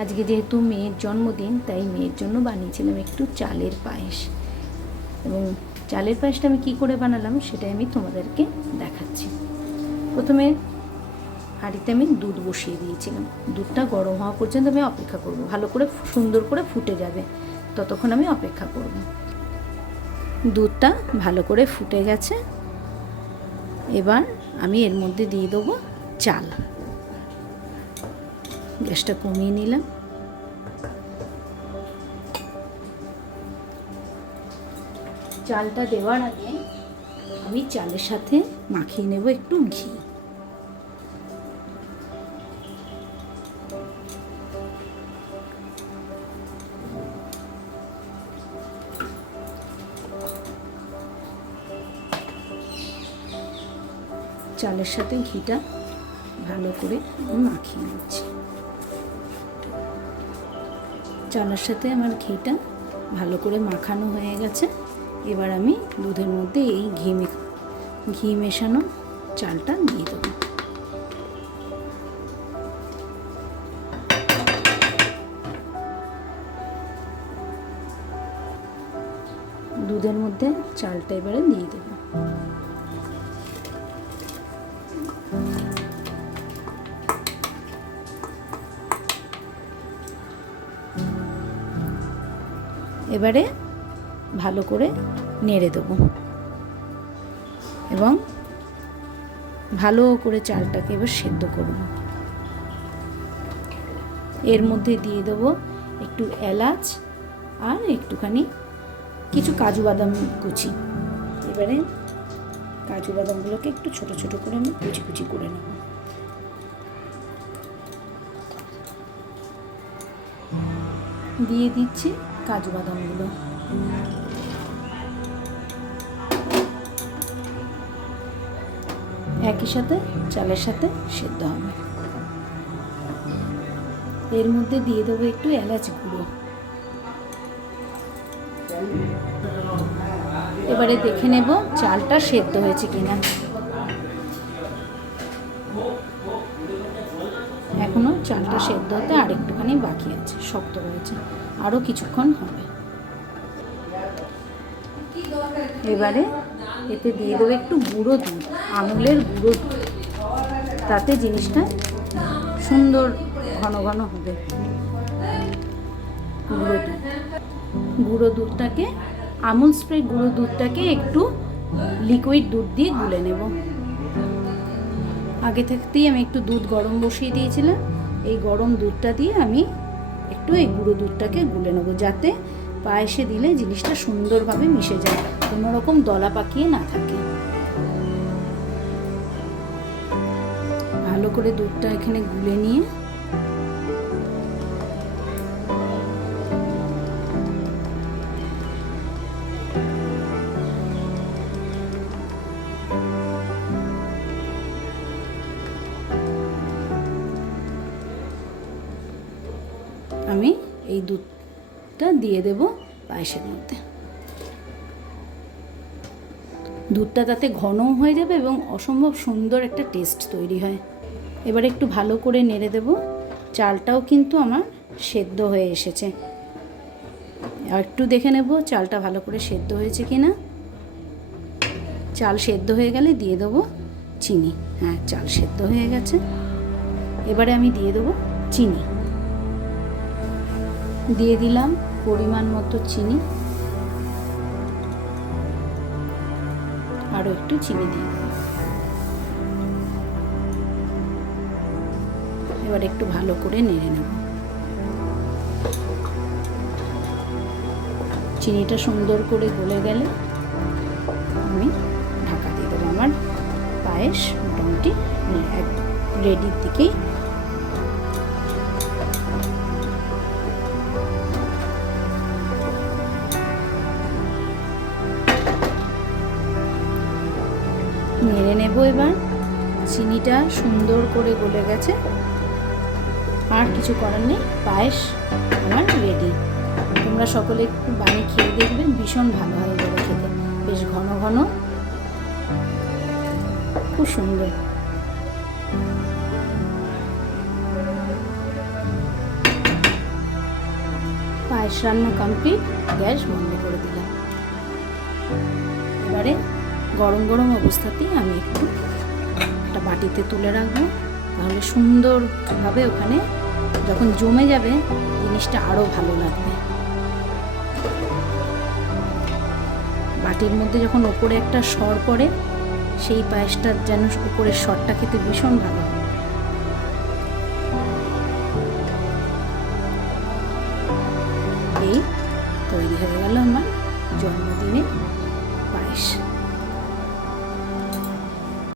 আজকে যেহেতু মেয়ের জন্মদিন, তাই মেয়ের জন্য বানিয়েছিলাম একটু চালের পায়েস। এবং চালের পায়েসটা আমি কী করে বানালাম, সেটাই আমি তোমাদেরকে দেখাচ্ছি। প্রথমে হাঁড়িতে আমি দুধ বসিয়ে দিয়েছিলাম। দুধটা গরম হওয়া পর্যন্ত আমি অপেক্ষা করব। ভালো করে সুন্দর করে ফুটে যাবে। ততক্ষণ আমি অপেক্ষা করব। দুধটা ভালো করে ফুটে গেছে। এবার আমি এর মধ্যে দিয়ে দেবো চাল। গ্যাসটা কমিয়ে নিলাম। চালটা দেওয়ার আগে আমি চালের সাথে মাখিয়ে নেব একটু ঘি। চালের সাথে ঘিটা ভালো করে মাখিয়ে নিচ্ছি। চালের সাথে আমার ঘিটা ভালো করে মাখানো হয়ে গেছে। এবার আমি দুধের মধ্যে এই ঘি ঘি মেশানো চালটা দিয়ে দেবো। দুধের মধ্যে চালটা এবারে দিয়ে দেবো। এবারে ভালো করে নেড়ে দেবো। এবং ভালো করে চালটাকে এবার সেদ্ধ করব। এর মধ্যে দিয়ে দেবো একটু এলাচ আর একটুখানি কিছু কাজু বাদাম কুচি। এবারে কাজু বাদামগুলোকে একটু ছোট ছোট করে আমি কুচি কুচি করে নেব। দিয়ে দিচ্ছি কাজু বাদামগুলো। একই সাথে চালের সাথে সেদ্ধ হবে। এর মধ্যে দিয়ে দেবো একটু এলাচ গুঁড়ো। এবারে দেখে নেব চালটা সেদ্ধ হয়েছে কিনা। এখনও চালটা সেদ্ধ হতে আর একটুখানি বাকি আছে, শক্ত রয়েছে আরও কিছুক্ষণ হবে। এবারে এতে দিয়ে দেবো একটু গুঁড়ো দুধ, আমুলের গুঁড়ো দুধ। তাতে জিনিসটা সুন্দর ঘন ঘন হবে। গুঁড়ো দুধ। গুঁড়ো দুধটাকে, আমুল স্প্রে গুঁড়ো দুধটাকে একটু লিকুইড দুধ দিয়ে গুলে নেব। আগে থাকতেই আমি একটু দুধ গরম বসিয়ে দিয়েছিলাম। এই গরম দুধটা দিয়ে আমি একটু এই গুঁড়ো দুধটাকে গুলে নেব যাতে পায়েসে দিলে জিনিসটা সুন্দরভাবে মিশে যায় কোনো রকম দলা পাকিয়ে না থাকে। ভালো করে দুধটা এখানে গুলে নিয়ে এই দুধটা দিয়ে দেব পায়েসের মধ্যে। দুধটা তাতে ঘনও হয়ে যাবে এবং অসম্ভব সুন্দর একটা টেস্ট তৈরি হয়। এবার একটু ভালো করে নেড়ে দেব। চালটাও কিন্তু আমার সেদ্ধ হয়ে এসেছে। আর একটু দেখে নেব চালটা ভালো করে সেদ্ধ হয়েছে কি না চাল সেদ্ধ হয়ে গেলে দিয়ে দেবো চিনি। হ্যাঁ চাল সেদ্ধ হয়ে গেছে। এবারে আমি দিয়ে দেবো চিনি। দিয়ে দিলাম পরিমাণ মতো চিনি। আরও একটু চিনি দিয়ে এবার একটু ভালো করে নেড়ে নেব। চিনিটা সুন্দর করে গলে গেলে আমি ঢাকা দিয়ে দেবো। আমার পায়েস মোটামুটি রেডির দিকেই নেড়ে নেব এবার। চিনিটা সুন্দর করে গলে গেছে। আর কিছু করার নেই। পায়েস আমার রেডি তোমরা সকলে একটু বানিয়ে খেয়ে দেখবে। ভীষণ ভালো হয় এগুলো খেতে। বেশ ঘন ঘন। খুব সুন্দর। পায়েস রান্না কমপ্লিট গ্যাস বন্ধ করে দিলাম। এবারে গরম গরম অবস্থাতেই আমি একটু একটা বাটিতে তুলে রাখব। তাহলে সুন্দরভাবে ওখানে যখন জমে যাবে, জিনিসটা আরও ভালো লাগবে। বাটির মধ্যে যখন ওপরে একটা সর পড়ে, সেই পায়েসটার যেন উপরের সরটা খেতে ভীষণ ভালো এই তৈরি হয়ে গেল আমার জন্মদিনে